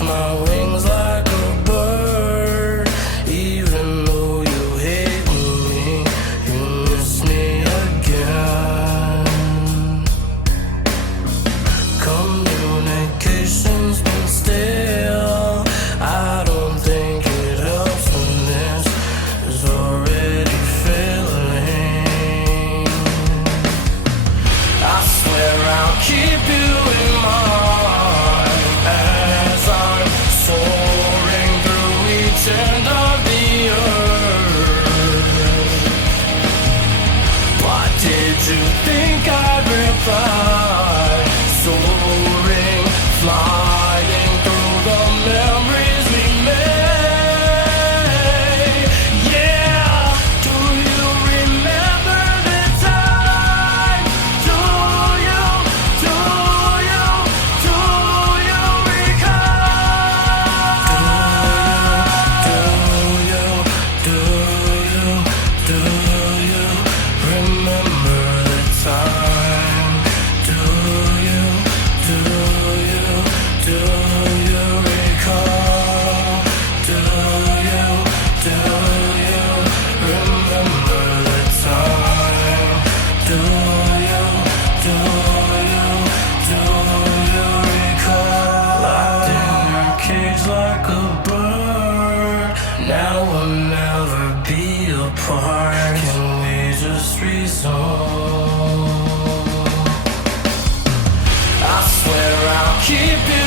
my wings like a bird. Even though you hate me, you miss me again. Communication's been stale. I don't think it helps when this is already failing. I swear I'll keep you in mind as I'm soaring through each end of the earth. What did you think I'd reply? Soaring, flying through the memories we made. Yeah, do you remember the time? Do you recall? Do you remember the time? Do you recall? Do you remember the time? Do you recall? Locked in your cage like a bird. Now we'll never be apart. Can we just resume? I swear I'll keep you